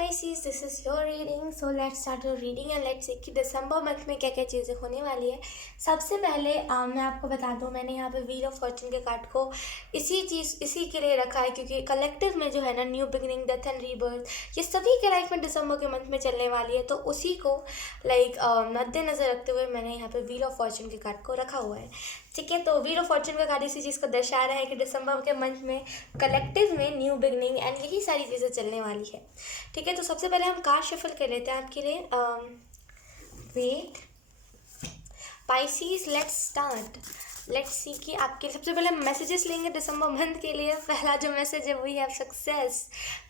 Pisces, this is your reading. So let's start your reading and let's see कि दिसंबर month में क्या क्या चीज़ें होने वाली है। सबसे पहले मैं आपको बता दूं, मैंने यहाँ पे व्हील ऑफ फॉर्चून के कार्ड को इसी के लिए रखा है क्योंकि कलेक्टिव में जो है ना new beginning, death and rebirth ये सभी के लाइफ में दिसंबर के मंथ में चलने वाली है। तो उसी को मद्देनजर रखते हुए मैंने यहाँ पे व्हील ऑफ फॉर्चून के कार्ड को रखा हुआ है। ठीक है, तो व्हील ऑफ फॉर्चून का कार्ड इसी चीज़ को दर्शा रहा है कि दिसंबर के मंथ में कलेक्टिव में न्यू बिगनिंग एंड यही सारी चीज़ें चलने वाली है। ठीक है, तो सबसे पहले हम कार्ड शफल कर लेते हैं आपके लिए। वेट पाइसीज, लेट्स सी कि आपके सबसे पहले मैसेजेस लेंगे दिसंबर मंथ के लिए। पहला जो मैसेज है वही है सक्सेस।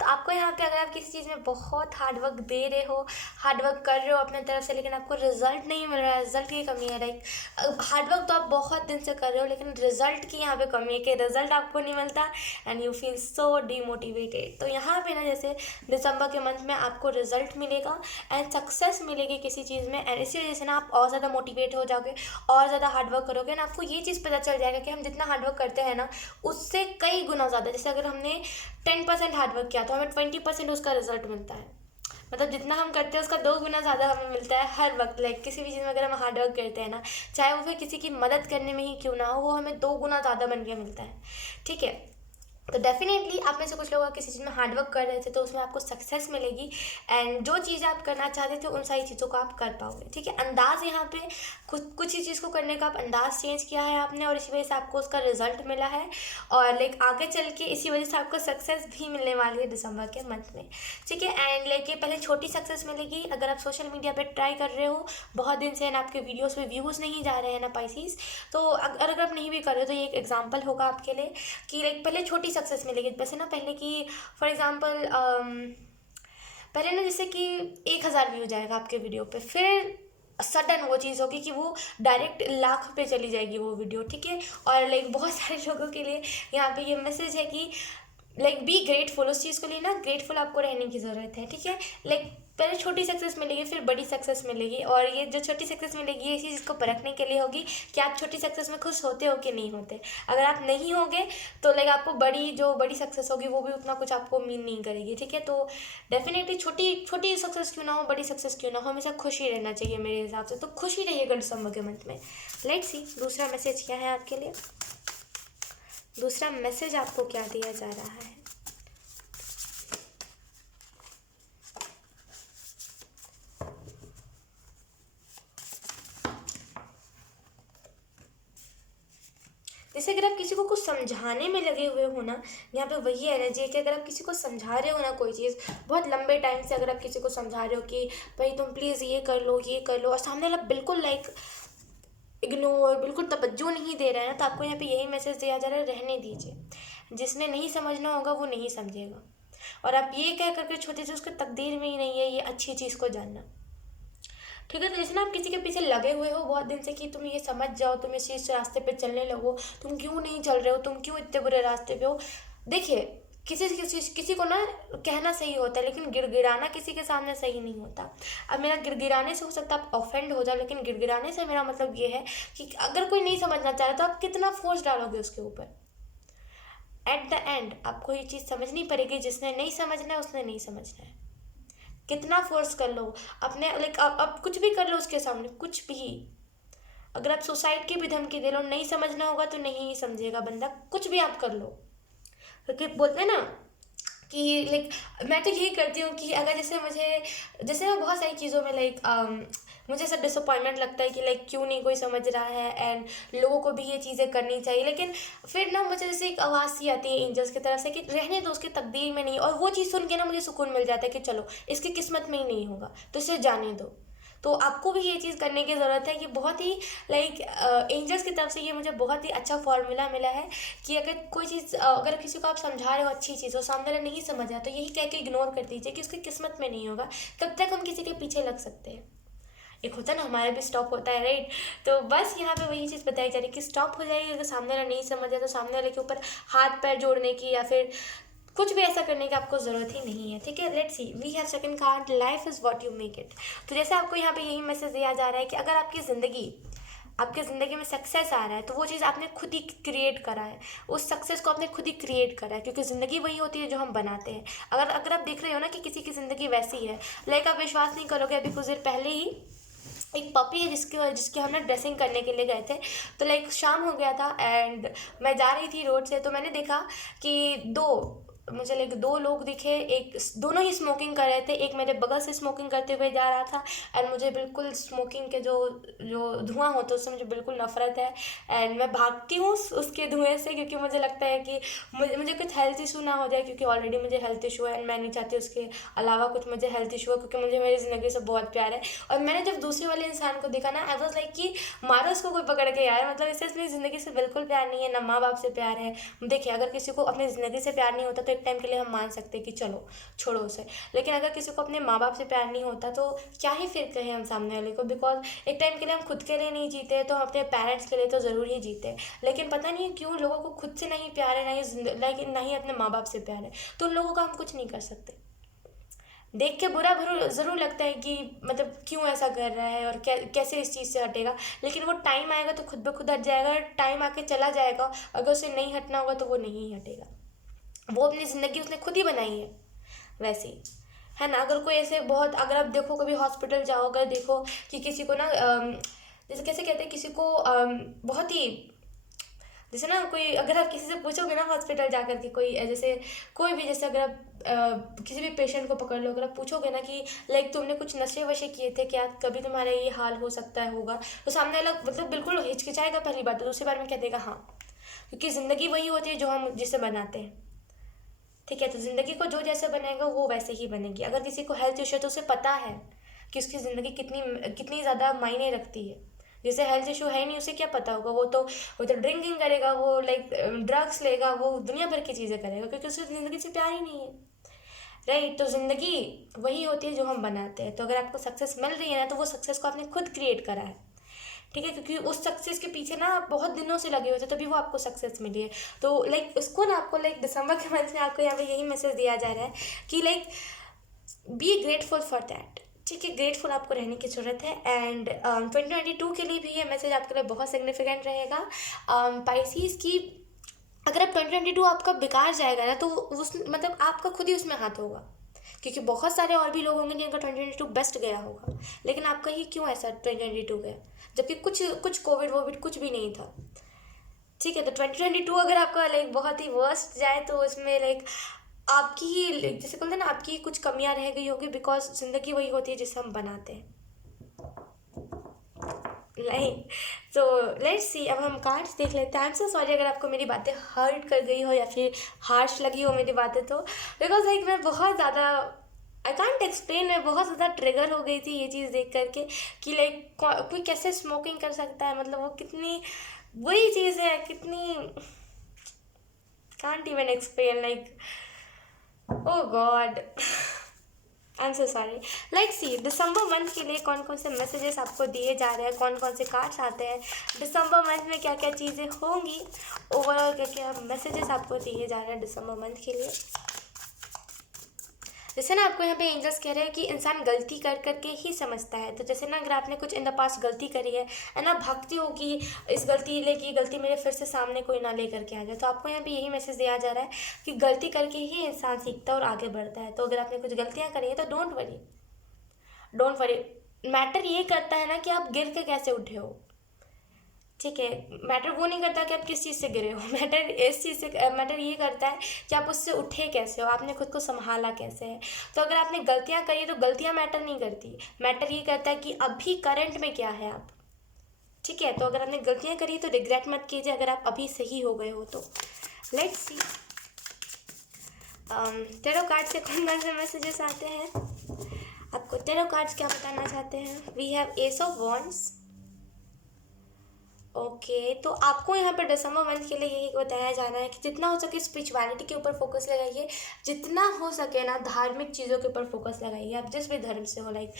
तो आपको यहाँ पे अगर आप किसी चीज़ में बहुत हार्डवर्क दे रहे हो, हार्डवर्क कर रहे हो अपने तरफ से, लेकिन आपको रिजल्ट नहीं मिल रहा है, रिजल्ट की कमी है। लाइक हार्डवर्क तो आप बहुत दिन से कर रहे हो लेकिन रिजल्ट की यहाँ पे कमी है कि रिजल्ट आपको नहीं मिलता and you feel so demotivated. तो यहाँ पे ना जैसे दिसंबर के मंथ में आपको रिजल्ट मिलेगा एंड सक्सेस मिलेगी किसी चीज़ में, एंड इसी वजह से ना आप और ज़्यादा मोटिवेट हो जाओगे, और ज़्यादा हार्डवर्क करोगे ना। आपको ये चीज़ पता चल जाएगा कि हम जितना हार्डवर्क करते हैं ना उससे कई गुना ज़्यादा, जैसे अगर हमने 10% हार्डवर्क किया तो हमें 20% उसका रिजल्ट मिलता है। मतलब जितना हम करते हैं उसका 2 गुना ज़्यादा हमें मिलता है हर वक्त। लाइक किसी भी चीज़ में अगर हम हार्डवर्क करते हैं ना, चाहे वो फिर किसी की मदद करने में ही क्यों ना हो, वो हमें 2 गुना ज़्यादा बन के मिलता है। ठीक है, तो डेफिनेटली आप में से कुछ लोग किसी चीज़ में हार्डवर्क कर रहे थे तो उसमें आपको सक्सेस मिलेगी एंड जो चीज़ आप करना चाहते थे उन सारी चीज़ों को आप कर पाओगे। ठीक है, अंदाज़ यहाँ पे कुछ ही चीज़ को करने का आप अंदाज़ चेंज किया है आपने और इसी वजह से आपको उसका रिजल्ट मिला है, और लाइक आगे चल के इसी वजह से आपको सक्सेस भी मिलने वाली है दिसंबर के मंथ में। ठीक है, एंड लाइक पहले छोटी सक्सेस मिलेगी अगर आप सोशल मीडिया पर ट्राई कर रहे हो बहुत दिन से, आपके वीडियोज़ पे व्यूज़ नहीं जा रहे हैं ना पाइसीज, तो अगर आप नहीं भी कर रहे हो तो ये एक एग्जाम्पल होगा आपके लिए कि लाइक पहले छोटी सक्सेस मिलेगी। वैसे ना पहले कि फॉर एग्जांपल पहले ना जैसे कि 1000 व्यू जाएगा आपके वीडियो पे, फिर सडन वो चीज़ होगी कि वो डायरेक्ट लाख पे चली जाएगी वो वीडियो। ठीक है, और लाइक बहुत सारे लोगों के लिए यहाँ पे ये मैसेज है कि लाइक बी ग्रेटफुल, उस चीज़ को लिए ना ग्रेटफुल आपको रहने की ज़रूरत है। ठीक है, लाइक पहले छोटी सक्सेस मिलेगी फिर बड़ी सक्सेस मिलेगी, और ये जो छोटी सक्सेस मिलेगी ये चीज़ को परखने के लिए होगी कि आप छोटी सक्सेस में खुश होते हो कि नहीं होते। अगर आप नहीं होगे तो लाइक आपको जो बड़ी सक्सेस होगी वो भी उतना कुछ आपको मीन नहीं करेगी। ठीक है, तो डेफिनेटली छोटी सक्सेस क्यों ना हो, बड़ी सक्सेस क्यों ना हो, हमेशा खुश ही रहना चाहिए मेरे हिसाब से। तो खुश ही रहिएगा दिसंबर के मंथ में। लेट्स सी दूसरा मैसेज क्या है आपके लिए, दूसरा मैसेज आपको क्या दिया जा रहा है। जैसे अगर आप किसी को कुछ समझाने में लगे हुए हो ना, यहाँ पे वही एनर्जी है कि अगर आप किसी को समझा रहे हो ना कोई चीज़ बहुत लंबे टाइम से, अगर आप किसी को समझा रहे हो कि भाई तुम प्लीज़ ये कर लो और सामने वाला बिल्कुल लाइक इग्नोर, बिल्कुल तवज्जो नहीं दे रहा है ना, तो आपको यहाँ पे यही मैसेज दिया जा रहा है, रहने दीजिए। जिसने नहीं समझना होगा वो नहीं समझेगा, और आप ये कह करके छोटे से उसके तकदीर में ही नहीं है ये अच्छी चीज़ को जानना। ठीक है, तो जैसे ना आप किसी के पीछे लगे हुए हो बहुत दिन से कि तुम ये समझ जाओ, तुम इस चीज़ रास्ते पे चलने लगो, तुम क्यों नहीं चल रहे हो, तुम क्यों इतने बुरे रास्ते पे हो। देखिए किसी को ना कहना सही होता है लेकिन गिड़गिड़ाना किसी के सामने सही नहीं होता। अब मेरा गिड़गिड़ाने से हो सकता है आप ऑफेंड हो जाओ, लेकिन गिड़गिड़ाने से मेरा मतलब ये है कि अगर कोई नहीं समझना चाह रहा तो आप कितना फोर्स डालोगे उसके ऊपर। एट द एंड आपको ये चीज़ समझनी पड़ेगी, जिसने नहीं समझना है उसने नहीं समझना है। कितना फोर्स कर लो अपने, लाइक आप कुछ भी कर लो उसके सामने, कुछ भी। अगर आप सुसाइड की भी धमकी दे लो, नहीं समझना होगा तो नहीं समझेगा बंदा, कुछ भी आप कर लो। क्योंकि बोलते हैं ना कि लाइक मैं तो यही करती हूँ कि अगर जैसे मैं बहुत सारी चीज़ों में लाइक मुझे ऐसा डिसअपॉइंटमेंट लगता है कि लाइक क्यों नहीं कोई समझ रहा है एंड लोगों को भी ये चीज़ें करनी चाहिए, लेकिन फिर ना मुझे जैसे एक आवाज़ सी आती है एंजल्स की तरफ से कि रहने दो, उसकी तकदीर में नहीं। और वो चीज़ सुन के ना मुझे सुकून मिल जाता है कि चलो इसकी किस्मत में ही नहीं होगा तो इसे जाने दो। तो आपको भी ये चीज़ करने की ज़रूरत है कि बहुत ही लाइक एंजल्स की तरफ से ये मुझे बहुत ही अच्छा फॉर्मूला मिला है कि अगर कोई चीज़ अगर किसी को आप समझा रहे हो अच्छी चीज़ और सामने वाला नहीं समझ आया तो यही कह के इग्नोर कर दीजिए कि उसकी किस्मत में नहीं होगा। कब तक हम किसी के पीछे लग सकते हैं, एक होता है ना हमारा भी स्टॉप होता है, राइट। तो बस यहाँ पे वही चीज़ बताई जा रही है कि स्टॉप हो जाएगी। अगर सामने वाला नहीं समझ आया तो सामने वाले के ऊपर हाथ पैर जोड़ने की या फिर कुछ भी ऐसा करने की आपको ज़रूरत ही नहीं है। ठीक है, let's see we have second card, life is what you make it. तो जैसे आपको यहाँ पे यही मैसेज दिया जा रहा है कि अगर आपकी ज़िंदगी आपके ज़िंदगी में सक्सेस आ रहा है, तो वो चीज़ आपने खुद ही क्रिएट करा है, उस सक्सेस को आपने खुद ही क्रिएट करा है, क्योंकि ज़िंदगी वही होती है जो हम बनाते हैं। अगर अगर आप देख रहे हो ना कि किसी की ज़िंदगी वैसी है, लाइक आप विश्वास नहीं करोगे, अभी कुछ देर पहले ही एक पपी है जिसकी हमने ड्रेसिंग करने के लिए गए थे। तो लाइक शाम हो गया था एंड मैं जा रही थी रोड से, तो मैंने देखा कि मुझे लाइक दो लोग दिखे, एक दोनों ही स्मोकिंग कर रहे थे। एक मेरे बगल से स्मोकिंग करते हुए जा रहा था एंड मुझे बिल्कुल स्मोकिंग के जो जो धुआं होता है उससे मुझे बिल्कुल नफरत है एंड मैं भागती हूँ उसके धुएं से, क्योंकि मुझे लगता है कि मुझे कुछ हेल्थ इशू ना हो जाए, क्योंकि ऑलरेडी मुझे हेल्थ इशू है एंड मैं नहीं चाहती उसके अलावा कुछ मुझे हेल्थ इशू है, क्योंकि मुझे मेरी ज़िंदगी से बहुत प्यार है। और मैंने जब दूसरे वाले इंसान को देखा ना, आई वॉज लाइक कि मारो उसको कोई पकड़ के यार, मतलब इससे अपनी ज़िंदगी से बिल्कुल प्यार नहीं है, ना माँ बाप से प्यार है। देखिए, अगर किसी को अपनी ज़िंदगी से प्यार नहीं होता तो एक टाइम के लिए हम मान सकते हैं कि चलो छोड़ो उसे, लेकिन अगर किसी को अपने माँ बाप से प्यार नहीं होता तो क्या ही फिर कहें हम सामने वाले को, बिकॉज एक टाइम के लिए हम खुद के लिए नहीं जीते तो हम अपने पेरेंट्स के लिए तो ज़रूर ही जीते। लेकिन पता नहीं क्यों लोगों को खुद से नहीं प्यार है, ना ही अपने माँ बाप से प्यार है, तो उन लोगों का हम कुछ नहीं कर सकते। देख के बुरा ज़रूर लगता है कि मतलब क्यों ऐसा कर रहा है और कैसे इस चीज़ से हटेगा, लेकिन वो टाइम आएगा तो खुद ब खुद हट जाएगा। टाइम आके चला जाएगा, अगर उसे नहीं हटना होगा तो वो नहीं हटेगा। वो अपनी ज़िंदगी उसने खुद ही बनाई है वैसे ही, है ना। अगर कोई ऐसे बहुत, अगर आप देखो कभी हॉस्पिटल जाओ, अगर देखो कि किसी को ना जैसे कैसे कहते हैं, किसी को बहुत ही, जैसे ना कोई, अगर आप किसी से पूछोगे ना हॉस्पिटल जा कर के, कोई जैसे कोई भी, जैसे अगर आप किसी भी पेशेंट को पकड़ लो, अगर आप पूछोगे ना कि लाइक तुमने कुछ नशे वशे किए थे क्या, कभी तुम्हारा ये हाल हो सकता है होगा, तो सामने वाला मतलब बिल्कुल हिचकिचाएगा पहली बात, तो दूसरी बार में कह देगा हाँ, क्योंकि ज़िंदगी वही होती है जो हम जिसे बनाते हैं। ठीक है, तो ज़िंदगी को जो जैसे बनाएगा वो वैसे ही बनेगी। अगर किसी को हेल्थ इशू है तो उसे पता है कि उसकी ज़िंदगी कितनी कितनी ज़्यादा मायने रखती है। जिसे हेल्थ इशू है नहीं उसे क्या पता होगा, वो तो ड्रिंकिंग करेगा, वो लाइक ड्रग्स लेगा, वो दुनिया भर की चीज़ें करेगा, क्योंकि उसे ज़िंदगी से प्यार ही नहीं है। राइट, तो ज़िंदगी वही होती है जो हम बनाते हैं। तो अगर आपको सक्सेस मिल रही है ना, तो वो सक्सेस को आपने खुद क्रिएट करा है। ठीक है, क्योंकि उस सक्सेस के पीछे ना आप बहुत दिनों से लगे हुए थे, तभी वो आपको सक्सेस मिली है। तो लाइक उसको ना, आपको लाइक दिसंबर के मंथ में आपको यहाँ पे यही मैसेज दिया जा रहा है कि like be grateful for that. ठीक है, ग्रेटफुल आपको रहने की ज़रूरत है। एंड 2022 के लिए भी ये मैसेज आपके लिए बहुत सिग्निफिकेंट रहेगा। पाइसीज की, अगर आप 2022 आपका बेकार जाएगा ना, तो उस मतलब आपका खुद ही उसमें हाथ होगा, क्योंकि बहुत सारे और भी लोग होंगे जिनका 2022 बेस्ट गया होगा, लेकिन आपका ही क्यों ऐसा 2022 गया, जबकि कुछ कोविड कुछ भी नहीं था। ठीक है, तो 2022 अगर आपका लाइक बहुत ही वर्स्ट जाए तो उसमें लाइक आपकी ही, जैसे बोलते हैं ना, आपकी कुछ कमियां रह गई होगी, बिकॉज ज़िंदगी वही होती है जिसे हम बनाते हैं। नहीं, तो लेट्स सी, अब हम कार्ड्स देख लेते हैं। आई एम सो सॉरी अगर आपको मेरी बातें हर्ट कर गई हो या फिर हार्श लगी हो मेरी बातें, तो बिकॉज लाइक मैं बहुत ज़्यादा, आई कांट एक्सप्लेन, मैं बहुत ज़्यादा ट्रिगर हो गई थी ये चीज़ देख करके कि लाइक कोई कैसे स्मोकिंग कर सकता है, मतलब वो कितनी बुरी चीज़ है, कितनी, can't even explain, like oh God, I am so sorry. Like see, December month के लिए कौन कौन से मैसेजेस आपको दिए जा रहे हैं, कौन कौन से कार्ड्स आते हैं, दिसंबर मंथ में क्या क्या चीज़ें होंगी, ओवरऑल क्या क्या मैसेजेस आपको दिए जा रहे हैं दिसंबर मंथ के लिए। जैसे ना आपको यहाँ पे एंजल्स कह रहे हैं कि इंसान गलती कर करके ही समझता है। तो जैसे ना अगर आपने कुछ इन द पास्ट गलती करी है ना, भागती हो कि इस गलती लेके गलती मेरे फिर से सामने कोई ना ले करके आ जाए, तो आपको यहाँ पे यही मैसेज दिया जा रहा है कि गलती करके ही इंसान सीखता है और आगे बढ़ता है। तो अगर आपने कुछ गलतियाँ करी हैं तो डोंट वरी। मैटर ये करता है ना कि आप गिर के कैसे उठे हो। ठीक है, मैटर वो नहीं करता कि आप किस चीज़ से गिरे हो, मैटर ये करता है कि आप उससे उठे कैसे हो, आपने खुद को संभाला कैसे है। तो अगर आपने गलतियाँ करी तो गलतियाँ मैटर नहीं करती, मैटर ये करता है कि अभी करंट में क्या है आप। ठीक है, तो अगर आपने गलतियाँ करी तो रिग्रेट मत कीजिए अगर आप अभी सही हो गए हो तो। लेट्स सी, टेरो कार्ड से कौन कौन से मैसेजेस आते हैं आपको, टेरो कार्ड्स क्या बताना चाहते हैं। We have ace of wands. Okay, तो आपको यहाँ पर दिसंबर मंथ के लिए यही बताया जा रहा है कि जितना हो सके स्पिरिचुअलिटी के ऊपर फोकस लगाइए, जितना हो सके ना धार्मिक चीज़ों के ऊपर फोकस लगाइए। आप जिस भी धर्म से हो, लाइक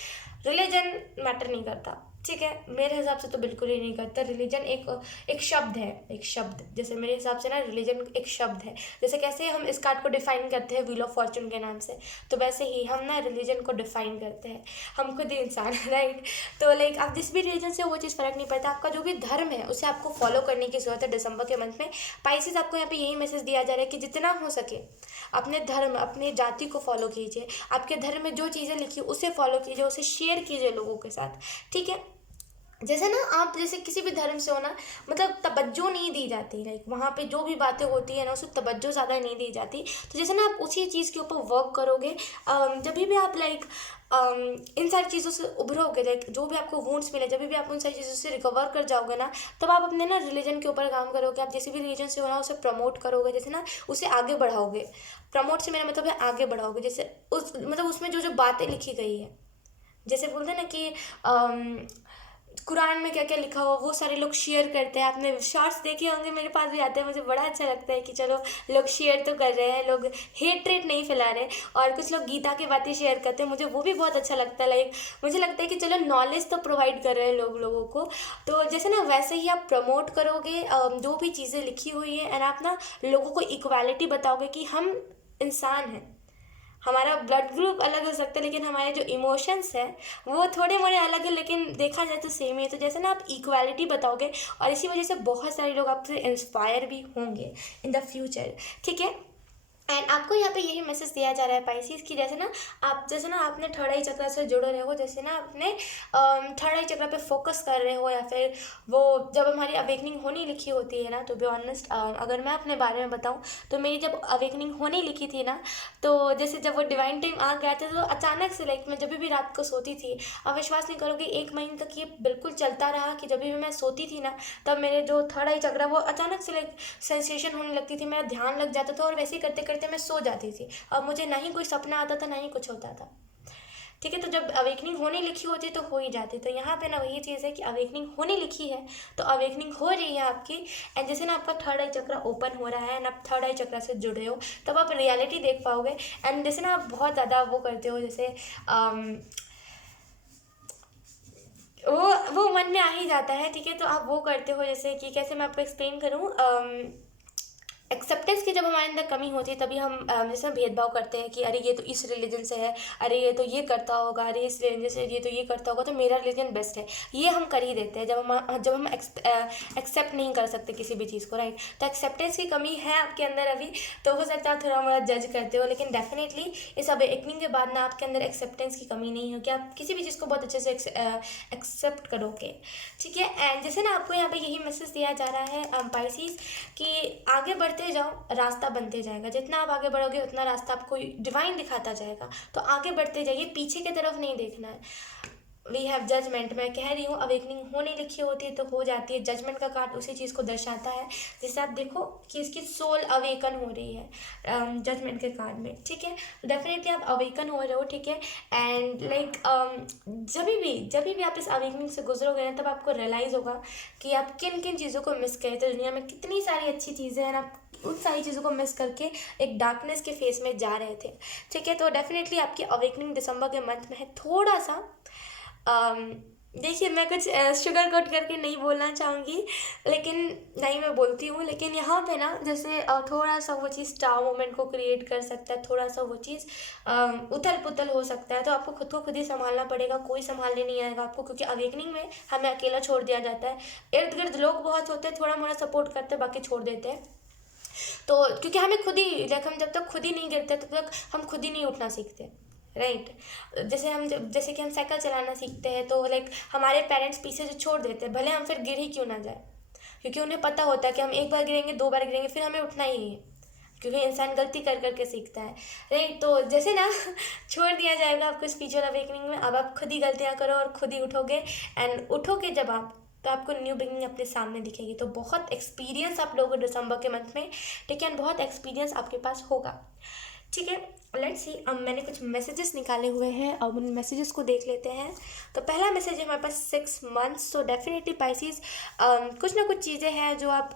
रिलीजन मैटर नहीं करता, ठीक है, मेरे हिसाब से तो बिल्कुल ही नहीं करता। रिलीजन एक एक शब्द है, एक शब्द, जैसे मेरे हिसाब से ना रिलीजन एक शब्द है। जैसे कैसे हम इस कार्ड को डिफाइन करते हैं व्हील ऑफ फॉर्चून के नाम से, तो वैसे ही हम ना रिलीजन को डिफाइन करते हैं। हम खुद ही इंसान है, राइट। तो लाइक आप जिस भी रिलीजन से, वो चीज़ फ़र्क नहीं पड़ता, आपका जो भी धर्म है उसे आपको फॉलो करने की ज़रूरत है दिसंबर के मंथ में। पाइसेस, आपको यहाँ पे यही मैसेज दिया जा रहा है कि जितना हो सके अपने धर्म, अपने जाति को फॉलो कीजिए। आपके धर्म में जो चीज़ें लिखी उसे फॉलो कीजिए, उसे शेयर कीजिए लोगों के साथ, ठीक है। जैसे ना आप जैसे किसी भी धर्म से हो ना, मतलब तवज्जो नहीं दी जाती, लाइक वहाँ पे जो भी बातें होती है ना उसे तवज्जो ज़्यादा नहीं दी जाती। तो जैसे ना आप उसी चीज़ के ऊपर वर्क करोगे, जब भी आप लाइक इन सारी चीज़ों से उभरोगे, लाइक जो भी आपको वुंड्स मिले, जब भी आप उन सारी चीज़ों से रिकवर कर जाओगे ना, तब आप अपने ना रिलीजन के ऊपर काम करोगे। आप जैसे भी रिलीजन से हो ना उसे प्रमोट करोगे, जैसे ना उसे आगे बढ़ाओगे। प्रमोट से मेरा मतलब है आगे बढ़ाओगे, जैसे उस मतलब उसमें जो जो बातें लिखी गई है, जैसे बोलते हैं ना कि कुरान में क्या क्या लिखा हुआ वो सारे लोग शेयर करते हैं। आपने शॉर्ट्स देखे होंगे, मेरे पास भी आते हैं, मुझे बड़ा अच्छा लगता है कि चलो लोग शेयर तो कर रहे हैं, लोग हेट ट्रेट नहीं फैला रहे। और कुछ लोग गीता की बातें शेयर करते हैं, मुझे वो भी बहुत अच्छा लगता है। लाइक मुझे लगता है कि चलो नॉलेज तो प्रोवाइड कर रहे हैं लोग लोगों को। तो जैसे ना वैसे ही आप प्रमोट करोगे जो भी चीज़ें लिखी हुई हैं, एंड आप ना लोगों को इक्वालिटी बताओगे कि हम इंसान हैं, हमारा ब्लड ग्रुप अलग हो सकता है लेकिन हमारे जो इमोशंस हैं वो थोड़े मोड़े अलग है, लेकिन देखा जाए तो सेम ही है। तो जैसे ना आप इक्वालिटी बताओगे, और इसी वजह से बहुत सारे लोग आपसे इंस्पायर भी होंगे इन द फ्यूचर, ठीक है। एंड आपको यहाँ पे यही मैसेज दिया जा रहा है पाइसेस की, जैसे ना आपने थर्ड आई चक्र से जुड़ रहे हो, जैसे ना आपने थर्ड आई चक्र पे फोकस कर रहे हो, या फिर वो जब हमारी अवेकनिंग होनी लिखी होती है ना, तो बी ऑनेस्ट अगर मैं अपने बारे में बताऊँ तो मेरी जब अवेकनिंग होने लिखी थी ना, तो जैसे जब वो डिवाइन टाइम आ गया था, तो अचानक से लाइक मैं जब भी रात को सोती थी, अब विश्वास नहीं करोगे 1 महीने तक ये बिल्कुल चलता रहा कि जब भी मैं सोती थी ना, तब मेरे जो थर्ड आई चक्र वो अचानक से लाइक सेंसेशन होने लगती थी, मेरा ध्यान लग जाता था, और वैसे ही करते करते मैं सो जाती थी। अब मुझे ना ही कोई सपना आता था, ना ही कुछ होता था, ठीक है। तो जब अवेकनिंग होने लिखी होती तो हो ही जाती। तो यहाँ पे ना वही चीज़ है कि अवेकनिंग होने लिखी है, तो अवेकनिंग हो रही है आपकी। एंड जैसे ना आपका थर्ड आई चक्र ओपन हो रहा है, एंड आप थर्ड आई चक्र से जुड़ रहे हो, तब आप रियलिटी देख पाओगे। एंड जैसे ना आप बहुत ज़्यादा वो करते हो, जैसे वो मन में आ ही जाता है, ठीक है। तो आप वो करते हो, जैसे कि कैसे मैं आपको एक्सप्लेन करूँ, एक्सेप्टेंस की जब हमारे अंदर कमी होती है, तभी हम जैसे भेदभाव करते हैं कि अरे ये तो इस रिलीजन से है, अरे ये तो ये करता होगा, अरे इस रिलीजन से ये तो ये करता होगा, तो मेरा रिलीजन बेस्ट है, ये हम कर ही देते हैं जब हम एक्सेप्ट नहीं कर सकते किसी भी चीज़ को, राइट। तो एक्सेप्टेंस की कमी है आपके अंदर अभी, तो हो सकता है थोड़ा मोड़ा जज करते हो, लेकिन डेफिनेटली इस अवेकनिंग के बाद ना आपके अंदर एक्सेप्टेंस की कमी नहीं होगी, आप किसी भी चीज़ को बहुत अच्छे से एक्सेप्ट करोगे, ठीक है। एंड जैसे ना आपको यहाँ पे यही मैसेज दिया जा रहा है पाइसेस, कि आगे बढ़ते जाओ, रास्ता बनते जाएगा। जितना आप आगे बढ़ोगे उतना रास्ता आपको डिवाइन दिखाता जाएगा। तो आगे बढ़ते जाइए, पीछे की तरफ नहीं देखना है। वी हैव जजमेंट, मैं कह रही हूँ अवेकनिंग होने लिखी होती है तो हो जाती है। जजमेंट का कार्ड उसी चीज़ को दर्शाता है, जिससे आप देखो कि इसकी सोल अवेकन हो रही है जजमेंट के कार्ड में, ठीक है। तो डेफिनेटली आप अवेकन हो रहे हो, ठीक है। एंड लाइक जब भी आप इस अवेकनिंग से गुजरोगे ना, तब आपको रियलाइज़ होगा कि आप किन किन चीज़ों को मिस करे थे। दुनिया में कितनी सारी अच्छी चीज़ें हैं, आप उन सारी चीज़ों को मिस करके एक डार्कनेस के फेस में जा रहे थे, ठीक है। तो डेफिनेटली आपकी अवेकनिंग दिसंबर के मंथ में है। थोड़ा सा देखिए, मैं कुछ शुगर कोट करके नहीं बोलना चाहूँगी, लेकिन नहीं, मैं बोलती हूँ, लेकिन यहाँ पे ना जैसे थोड़ा सा वो चीज़ स्टार मोमेंट को क्रिएट कर सकता है, थोड़ा सा वो चीज़ उथल पुथल हो सकता है। तो आपको खुद को खुद ही संभालना पड़ेगा, कोई संभालने नहीं आएगा आपको, क्योंकि अवेकनिंग में हमें अकेला छोड़ दिया जाता है। इर्द गिर्द लोग बहुत होते हैं, थोड़ा मोड़ा सपोर्ट करते हैं, बाकी छोड़ देते हैं। तो क्योंकि हमें खुद ही लाइक हम जब तक खुद ही नहीं गिरते तब तक हम खुद ही नहीं उठना सीखते, राइट। जैसे कि हम साइकिल चलाना सीखते हैं, तो लाइक हमारे पेरेंट्स पीछे से छोड़ देते हैं, भले हम फिर गिर ही क्यों ना जाए, क्योंकि उन्हें पता होता है कि हम एक बार गिरेंगे, 2 बार गिरेंगे, फिर हमें उठना ही है, क्योंकि इंसान गलती कर करके सीखता है, राइट। तो जैसे ना छोड़ दिया जाएगा आपको स्पिरिचुअल अवेकनिंग में, अब आप खुद ही गलतियाँ करो और खुद ही उठोगे, एंड उठोगे जब आप, तो आपको न्यू बिगनिंग अपने सामने दिखेगी। तो बहुत एक्सपीरियंस आप लोगों दिसंबर के मंथ में, ठीक है, बहुत एक्सपीरियंस आपके पास होगा, ठीक है। लेट्स सी, अब मैंने कुछ मैसेजेस निकाले हुए हैं, अब उन मैसेजेस को देख लेते हैं। तो पहला मैसेज है हमारे पास 6 मंथ्स। तो डेफिनेटली पाइसेस कुछ ना कुछ चीज़ें हैं जो आप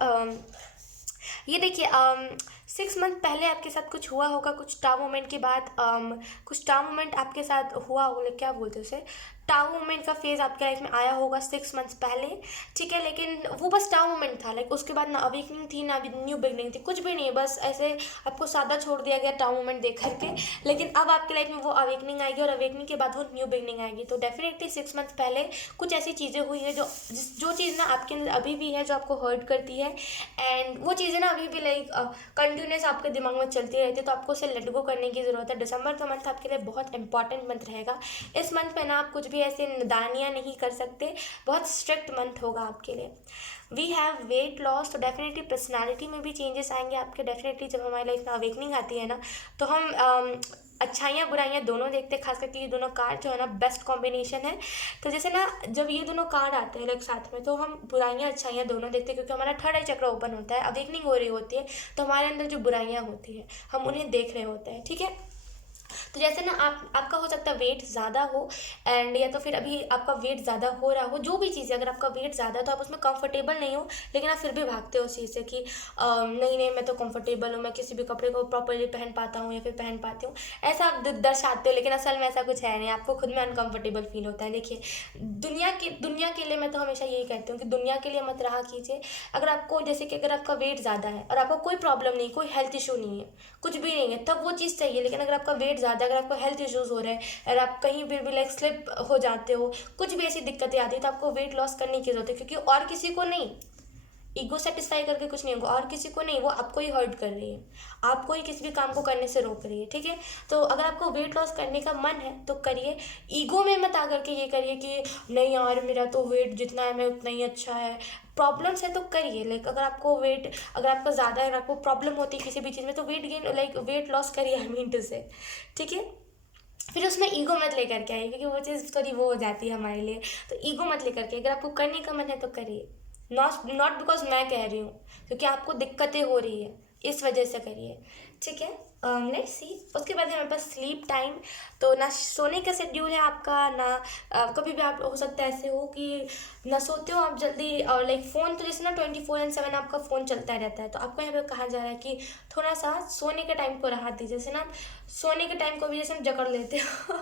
ये देखिए 6 मंथ पहले आपके साथ कुछ हुआ होगा, कुछ टाउ मोमेंट के बाद कुछ टाउ मोमेंट आपके साथ हुआ होगा, क्या बोलते हैं उसे, टाउ मोमेंट का फेज़ आपके लाइफ में आया होगा 6 मंथ्स पहले, ठीक है। लेकिन वो बस टाउ मोमेंट था, लाइक उसके बाद ना अवेकनिंग थी ना न्यू बिगनिंग थी, कुछ भी नहीं, बस ऐसे आपको सादा छोड़ दिया गया टाउ मोमेंट देख करके। लेकिन अब आपके लाइफ में वो अवेकनिंग आएगी और अवेकनिंग के बाद वो न्यू बिगनिंग आएगी। तो डेफिनेटली 6 मंथ्स पहले कुछ ऐसी चीज़ें हुई हैं जो चीज़ ना आपके अंदर अभी भी है, जो आपको हर्ट करती है, एंड वो चीज़ें ना अभी भी लाइक कंटिन्यूस आपके दिमाग में चलती रहती है। तो आपको उसे लेट गो करने की ज़रूरत है। दिसंबर का मंथ आपके लिए बहुत इंपॉर्टेंट मंथ रहेगा। इस मंथ में ना आप कुछ भी ऐसे नादानियाँ नहीं कर सकते, बहुत स्ट्रिक्ट मंथ होगा आपके लिए। वी हैव वेट लॉस, तो डेफिनेटली पर्सनालिटी में भी चेंजेस आएंगे आपके। डेफिनेटली जब हमारी लाइफ में अवेकनिंग आती है ना, तो हम अच्छाइयाँ बुराइयाँ दोनों देखते हैं, खास करके ये दोनों कार्ड जो है ना बेस्ट कॉम्बिनेशन है। तो जैसे ना जब ये दोनों कार्ड आते हैं लाइक साथ में, तो हम बुराइयाँ अच्छाइयाँ दोनों देखते हैं, क्योंकि हमारा थर्ड आई चक्र ओपन होता है, अवेकनिंग हो रही होती है, तो हमारे अंदर जो बुराइयाँ होती है हम उन्हें देख रहे होते हैं, ठीक है। तो जैसे ना आपका हो सकता है वेट ज़्यादा हो, एंड या तो फिर अभी आपका वेट ज़्यादा हो रहा हो, जो भी चीज़ है, अगर आपका वेट ज़्यादा है तो आप उसमें कंफर्टेबल नहीं हो, लेकिन आप फिर भी भागते हो उस चीज़ से कि नहीं नहीं मैं तो कंफर्टेबल हूँ, मैं किसी भी कपड़े को प्रॉपरली पहन पाता हूँ या फिर पहन पाती हूँ, ऐसा आप दर्शाते हो, लेकिन असल में ऐसा कुछ है नहीं, आपको खुद में अनकंफर्टेबल फील होता है। देखिए, दुनिया के लिए मैं तो हमेशा यही कहती हूँ कि दुनिया के लिए मत रहा कीजिए। अगर आपको जैसे कि अगर आपका वेट ज़्यादा है और आपको कोई प्रॉब्लम नहीं, कोई हेल्थ इशू नहीं है, कुछ भी नहीं है, तब वो चीज़ चाहिए। लेकिन अगर आपका वेट ज़्यादा, अगर आपको हेल्थ इश्यूज़ हो रहे हैं और आप कहीं भी लाइक स्लिप हो जाते हो, कुछ भी ऐसी दिक्कतें आती है, तो आपको वेट लॉस करने की ज़रूरत है, क्योंकि और किसी को नहीं, ईगो सेटिस्फाई करके कुछ नहीं होगा, और किसी को नहीं, वो आपको ही हर्ट कर रही है, आपको ही किसी भी काम को करने से रोक रही है, ठीक है। तो अगर आपको वेट लॉस करने का मन है तो करिए, ईगो में मत आकर के ये करिए कि नहीं यार मेरा तो वेट जितना है मैं उतना ही अच्छा है। प्रॉब्लम्स है तो करिए, लाइक अगर आपको वेट, अगर आपका ज़्यादा है, अगर आपको प्रॉब्लम होती है किसी भी चीज़ में, तो weight gain like weight loss करिए, आई मीन टू से, ठीक है। फिर उसमें ईगो मत लेकर के आइए, क्योंकि वो चीज़ थोड़ी वो हो जाती है हमारे लिए। तो ईगो मत लेकर के, अगर आपको करने का मन है तो करिए, नॉट बिकॉज मैं कह रही हूँ, क्योंकि आपको दिक्कतें हो रही है इस वजह से करिए, ठीक है। लेट्स सी, उसके बाद है हमारे पास स्लीप टाइम। तो ना सोने का शेड्यूल है आपका, ना कभी भी आप हो सकता है ऐसे हो कि ना सोते हो आप जल्दी, और लाइक फ़ोन तो जैसे ना 24/7 आपका फ़ोन चलता रहता है। तो आपको यहाँ पे कहा जा रहा है कि थोड़ा सा सोने के टाइम को राहत दीजिए। जैसे ना सोने के टाइम को भी जैसे हम जकड़ लेते हो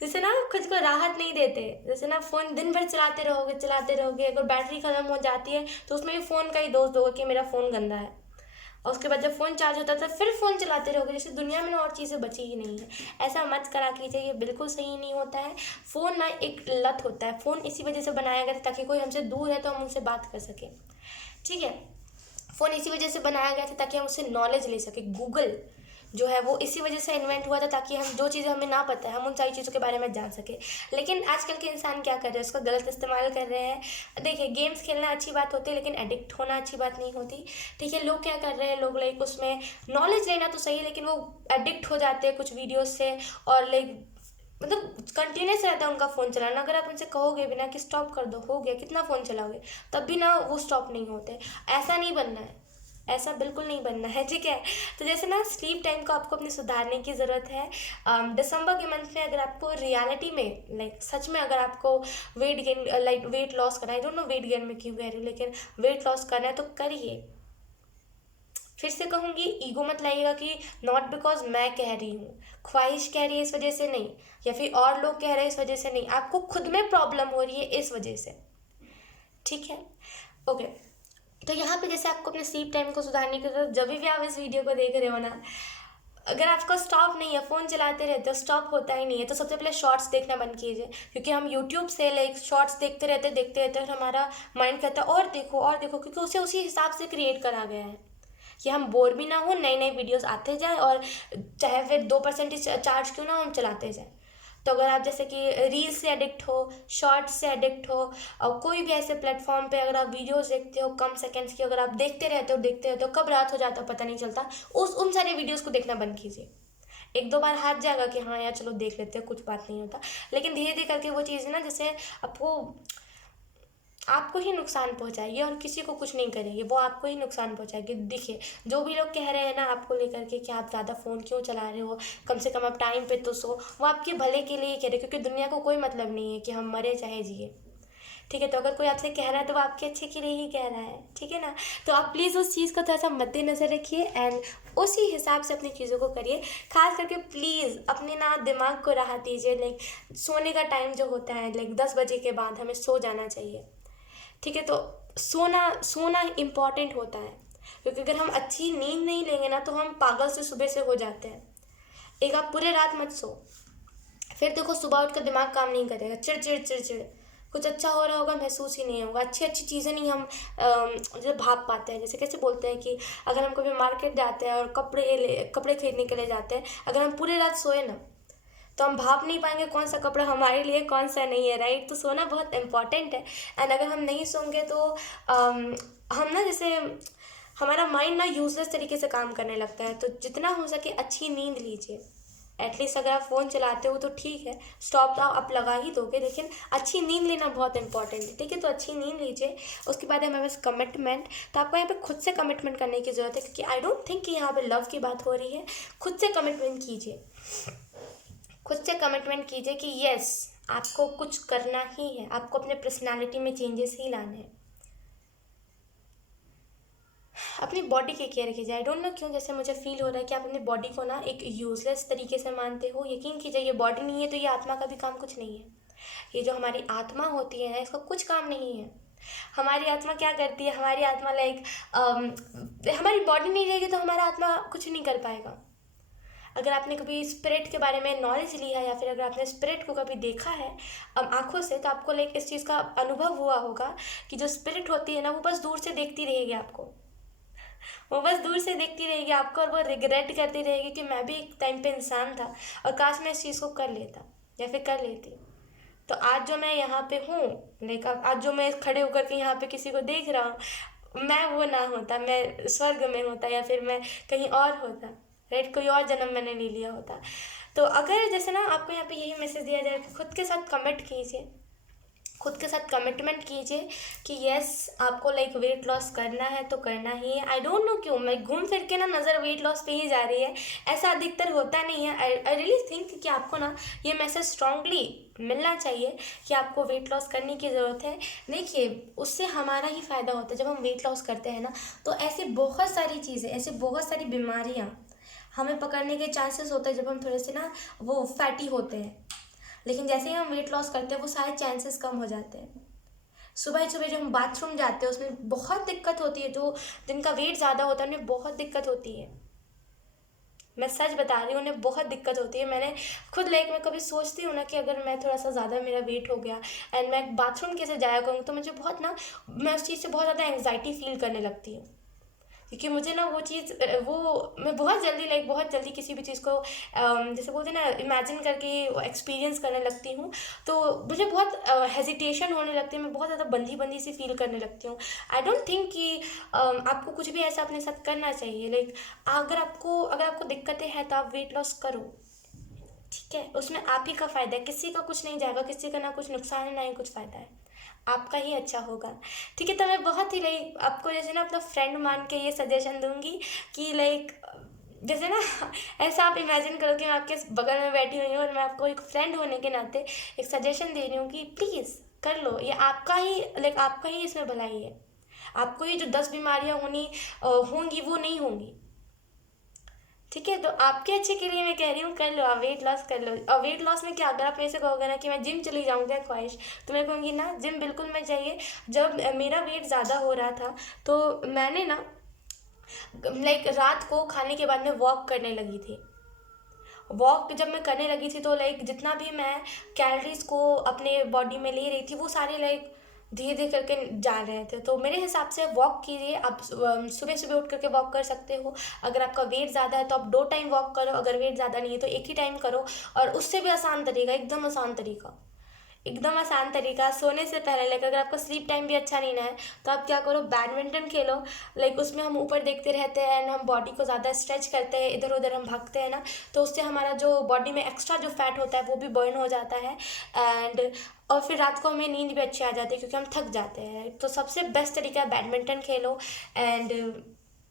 जैसे ना खुद को राहत नहीं देते, जैसे ना फ़ोन दिन भर चलाते रहोगे, अगर बैटरी ख़त्म हो जाती है तो उसमें भी फ़ोन का ही दोष दोगे कि मेरा फ़ोन गंदा है, और उसके बाद जब फ़ोन चार्ज होता है तो फिर फ़ोन चलाते रहोगे, जैसे दुनिया में ना और चीज़ें बची ही नहीं है। ऐसा मत करा कीजिए, ये बिल्कुल सही नहीं होता है। फ़ोन ना एक लत होता है, फ़ोन इसी वजह से बनाया गया था ताकि कोई हमसे दूर है तो हम उनसे बात कर सकें, ठीक है। फ़ोन इसी वजह से बनाया गया था ताकि हम उससे नॉलेज ले सकें। गूगल जो है वो इसी वजह से इन्वेंट हुआ था ताकि हम जो चीज़ें हमें ना पता है हम उन सारी चीज़ों के बारे में जान सके। लेकिन आजकल के इंसान क्या कर रहे हैं, उसका गलत इस्तेमाल कर रहे हैं। देखिए, गेम्स खेलना अच्छी बात होती है, लेकिन एडिक्ट होना अच्छी बात नहीं होती, ठीक है। लोग क्या कर रहे हैं, लोग लाइक उसमें नॉलेज लेना तो सही है, लेकिन वो एडिक्ट हो जाते हैं कुछ वीडियोज़ से, और लाइक मतलब कंटिन्यूस रहता है उनका फ़ोन चलाना। अगर आप उनसे कहोगे भी ना कि स्टॉप कर दो, हो गया, कितना फ़ोन चलाओगे, तब भी ना वो स्टॉप नहीं होते। ऐसा नहीं बनना है, ऐसा बिल्कुल नहीं बनना है, ठीक है। तो जैसे ना स्लीप टाइम को आपको अपने सुधारने की ज़रूरत है। दिसंबर के मंथ में अगर आपको रियलिटी में लाइक सच में अगर आपको weight gain like weight loss करना है, I don't know weight gain में क्यों कह रही हूँ, लेकिन वेट लॉस करना है तो करिए। फिर से कहूँगी, ईगो मत लाइएगा कि नॉट बिकॉज मैं कह रही हूँ, ख्वाहिश कह रही है इस वजह से नहीं, या फिर और लोग कह रहे हैं इस वजह से नहीं, आपको खुद में प्रॉब्लम हो रही है इस वजह से, ठीक है। ओके, तो यहाँ पे जैसे आपको अपने स्लीप टाइम को सुधारने की जरूरत, जब भी आप इस वीडियो को देख रहे हो ना, अगर आपका स्टॉप नहीं है, फ़ोन चलाते रहते हो, स्टॉप होता ही नहीं है, तो सबसे पहले शॉर्ट्स देखना बंद कीजिए। क्योंकि हम यूट्यूब से लाइक शॉर्ट्स देखते रहते हैं, और हमारा माइंड कहता है और देखो, क्योंकि उसे उसी हिसाब से क्रिएट करा गया है कि हम बोर भी ना हो, नई नई वीडियोस आते जाए, और चाहे फिर 2% चार्ज क्यों ना हम चलाते जाए। तो अगर आप जैसे कि रील से एडिक्ट हो, शॉर्ट्स से एडिक्ट हो, और कोई भी ऐसे प्लेटफॉर्म पे अगर आप वीडियोस देखते हो कम सेकंड्स की, अगर आप देखते रहते हो, कब रात हो जाता है पता नहीं चलता, उन सारे वीडियोस को देखना बंद कीजिए। एक दो बार हाथ जाएगा कि हाँ यार चलो देख लेते हैं, कुछ बात नहीं होता, लेकिन धीरे धीरे करके वो चीज़ ना जैसे आपको ही नुकसान पहुंचाएगी, और किसी को कुछ नहीं करेगी, वो आपको ही नुकसान पहुंचाएगी। देखिए, जो भी लोग कह रहे हैं ना आपको लेकर के कि आप ज़्यादा फ़ोन क्यों चला रहे हो, कम से कम आप टाइम पे तो सो, वो आपके भले के लिए ही कह रहे हैं, क्योंकि दुनिया को कोई मतलब नहीं है कि हम मरे चाहे जिए, ठीक है, तो अगर कोई आपसे कह रहा है तो वो आपके अच्छे के लिए ही कह रहा है, ठीक है ना। तो आप प्लीज़ उस चीज़ को थोड़ा सा मद्देनज़र रखिए एंड उसी हिसाब से अपनी चीज़ों को करिए। खास करके प्लीज़ अपने ना दिमाग को राहत दीजिए। लाइक सोने का टाइम जो होता है, लाइक 10 बजे के बाद हमें सो जाना चाहिए, ठीक है। तो सोना सोना इम्पॉर्टेंट होता है, क्योंकि अगर हम अच्छी नींद नहीं लेंगे ना तो हम पागल से सुबह से हो जाते हैं। एक आप पूरे रात मत सो, फिर देखो सुबह उठ कर दिमाग काम नहीं करेगा, चिड़चिड़ चिड़चिड़, कुछ अच्छा हो रहा होगा महसूस ही नहीं होगा, अच्छी अच्छी चीज़ें नहीं हम जैसे भाप पाते हैं। जैसे कैसे बोलते हैं कि अगर हम कभी मार्केट जाते हैं और कपड़े खरीदने के लिए जाते हैं, अगर हम पूरे रात सोए ना तो हम भाप नहीं पाएंगे कौन सा कपड़ा हमारे लिए कौन सा नहीं है, राइट। तो सोना बहुत इंपॉर्टेंट है एंड अगर हम नहीं सोएंगे तो हम ना जैसे हमारा माइंड ना यूजलेस तरीके से काम करने लगता है। तो जितना हो सके अच्छी नींद लीजिए। एटलीस्ट अगर आप फ़ोन चलाते हो तो ठीक है, स्टॉप तो आप लगा ही दोगे, लेकिन अच्छी नींद लेना बहुत इंपॉर्टेंट है, ठीक है। तो अच्छी नींद लीजिए। उसके बाद है हमारे पास कमिटमेंट। तो आपको यहाँ पे खुद से कमिटमेंट करने की ज़रूरत है, क्योंकि आई डोंट थिंक कि यहाँ पे लव की बात हो रही है। खुद से कमिटमेंट कीजिए, खुद से कमिटमेंट कीजिए कि यस आपको कुछ करना ही है, आपको अपने पर्सनालिटी में चेंजेस ही लाने हैं। अपनी बॉडी की केयर कीजिए। आई डोंट नो क्यों, जैसे मुझे फील हो रहा है कि आप अपनी बॉडी को ना एक यूजलेस तरीके से मानते हो। यकीन कीजिए, ये बॉडी नहीं है तो ये आत्मा का भी काम कुछ नहीं है। ये जो हमारी आत्मा होती है ना, इसका कुछ काम नहीं है। हमारी आत्मा क्या करती है, हमारी आत्मा लाइक हमारी बॉडी नहीं रहेगी तो हमारा आत्मा कुछ नहीं कर पाएगा। अगर आपने कभी स्पिरिट के बारे में नॉलेज ली है या फिर अगर आपने स्पिरिट को कभी देखा है आंखों से, तो आपको लाइक इस चीज़ का अनुभव हुआ होगा कि जो स्पिरिट होती है ना, वो बस दूर से देखती रहेगी आपको, वो बस दूर से देखती रहेगी आपको और वो रिग्रेट करती रहेगी कि मैं भी एक टाइम पे इंसान था और काश मैं इस चीज़ को कर लेता या फिर कर लेती। तो आज जो मैं यहाँ पे हूँ, लाइक आज जो मैं खड़े होकर के यहाँ पे किसी को देख रहा हूँ, मैं वो ना होता, मैं स्वर्ग में होता या फिर मैं कहीं और होता, राइट। कोई और जन्म मैंने ले लिया होता। तो अगर जैसे ना आपको यहाँ पे यही मैसेज दिया जाए कि खुद के साथ कमिट कीजिए, खुद के साथ कमिटमेंट कीजिए कि यस आपको लाइक वेट लॉस करना है तो करना ही है। आई डोंट नो क्यों मैं घूम फिर के ना नज़र वेट लॉस पे ही जा रही है, ऐसा अधिकतर होता नहीं है। आई रियली थिंक कि आपको ना ये मैसेज स्ट्रांगली मिलना चाहिए कि आपको वेट लॉस करने की ज़रूरत है। देखिए उससे हमारा ही फ़ायदा होता है। जब हम वेट लॉस करते हैं ना तो ऐसे बहुत सारी चीज़ें, ऐसे बहुत सारी बीमारियाँ हमें पकड़ने के चांसेस होते हैं जब हम थोड़े से ना वो फैटी होते हैं। लेकिन जैसे ही हम वेट लॉस करते हैं वो सारे चांसेस कम हो जाते हैं। सुबह ही सुबह जब हम बाथरूम जाते हैं उसमें बहुत दिक्कत होती है, जो जिनका वेट ज़्यादा होता है उन्हें बहुत दिक्कत होती है। मैं सच बता रही हूँ, उन्हें बहुत दिक्कत होती है। मैंने खुद लाइक मैं कभी सोचती हूँ ना कि अगर मैं थोड़ा सा ज़्यादा मेरा वेट हो गया एंड मैं बाथरूम कैसे जाया करूँ, तो मुझे बहुत ना मैं उस चीज़ से बहुत ज़्यादा एंग्जाइटी फील करने लगती हूँ। क्योंकि मुझे ना वो चीज़ वो मैं बहुत जल्दी लाइक बहुत जल्दी किसी भी चीज़ को जैसे बोलते हैं ना इमेजिन करके एक्सपीरियंस करने लगती हूँ। तो मुझे बहुत हेजिटेशन होने लगती है, मैं बहुत ज़्यादा बंधी बंधी सी फील करने लगती हूँ। आई डोंट थिंक कि आपको कुछ भी ऐसा अपने साथ करना चाहिए। लाइक अगर आपको दिक्कतें हैं तो आप वेट लॉस करो, ठीक है। उसमें आप ही का फ़ायदा है, किसी का कुछ नहीं जाएगा, किसी का ना कुछ नुकसान है ना ही कुछ फ़ायदा है, आपका ही अच्छा होगा, ठीक है। तो मैं बहुत ही लाइक आपको जैसे ना अपना फ्रेंड मान के ये सजेशन दूंगी कि लाइक जैसे ना ऐसा आप इमेजिन करो कि मैं आपके बगल में बैठी हुई हूँ और मैं आपको एक फ्रेंड होने के नाते एक सजेशन दे रही हूँ कि प्लीज़ कर लो, ये आपका ही लाइक आपका ही इसमें भलाई है। आपको ये जो 10 बीमारियाँ होंगी वो नहीं होंगी, ठीक है। तो आपके अच्छे के लिए मैं कह रही हूँ कर लो, आप वेट लॉस कर लो। और वेट लॉस में क्या, अगर आप मेरे से कहोगे ना कि मैं जिम चली जाऊँ क्या ख्वाहिश, तो मैं कहूँगी ना जिम बिल्कुल मैं चाहिए। जब मेरा वेट ज़्यादा हो रहा था तो मैंने ना लाइक रात को खाने के बाद में वॉक करने लगी थी। वॉक जब मैं करने लगी थी तो लाइक जितना भी मैं कैलोरीज को अपने बॉडी में ले रही थी वो सारे लाइक धीरे धीरे करके जा रहे थे। तो मेरे हिसाब से वॉक कीजिए। आप सुबह सुबह उठ करके वॉक कर सकते हो। अगर आपका वेट ज़्यादा है तो आप 2 टाइम वॉक करो, अगर वेट ज़्यादा नहीं है तो एक ही टाइम करो। और उससे भी आसान तरीका, एकदम आसान तरीका, एकदम आसान तरीका, सोने से पहले लाइक अगर आपका स्लीप टाइम भी अच्छा नहीं ना है तो आप क्या करो, बैडमिंटन खेलो। लाइक उसमें हम ऊपर देखते रहते हैं एंड हम बॉडी को ज़्यादा स्ट्रेच करते हैं, इधर उधर हम भागते हैं ना, तो उससे हमारा जो बॉडी में एक्स्ट्रा जो फैट होता है वो भी बर्न हो जाता है। एंड और फिर रात को हमें नींद भी अच्छी आ जाती है क्योंकि हम थक जाते हैं। तो सबसे बेस्ट तरीका है बैडमिंटन खेलो एंड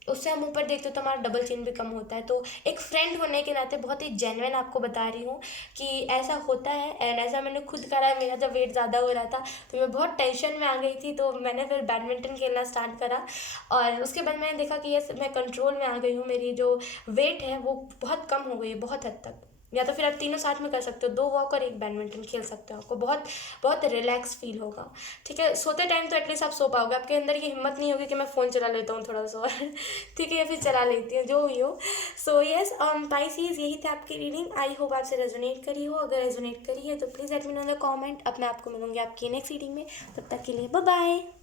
उससे हम ऊपर देखते हो तो हमारा डबल चिन भी कम होता है। तो एक फ्रेंड होने के नाते बहुत ही जेन्युइन आपको बता रही हूँ कि ऐसा होता है, एंड ऐसा मैंने खुद करा है। मेरा जब वेट ज़्यादा हो रहा था तो मैं बहुत टेंशन में आ गई थी, तो मैंने फिर बैडमिंटन खेलना स्टार्ट करा, और उसके बाद मैंने देखा कि यस, मैं कंट्रोल में आ गई हूँ। मेरी जो वेट है वो बहुत कम हो गई है, बहुत हद तक। या तो फिर आप तीनों साथ में कर सकते हो, 2 वॉक और 1 बैडमिंटन खेल सकते हो, आपको बहुत बहुत रिलैक्स फील होगा। ठीक है, सोते टाइम तो एटलीस्ट आप सो पाओगे, आपके अंदर ये हिम्मत नहीं होगी कि मैं फ़ोन चला लेता हूँ थोड़ा सा और ठीक है, या फिर चला लेती हूँ, जो भी हो। सो यस पाइसीज, यही था आपकी रीडिंग। आई होप आपसे रेजोनेट करी हो। अगर रेजोनेट करी है तो please let me know in the comment. अब मैं आपको मिलूंगी आपकी नेक्स्ट रीडिंग में, तब तक के लिए बाय बाय।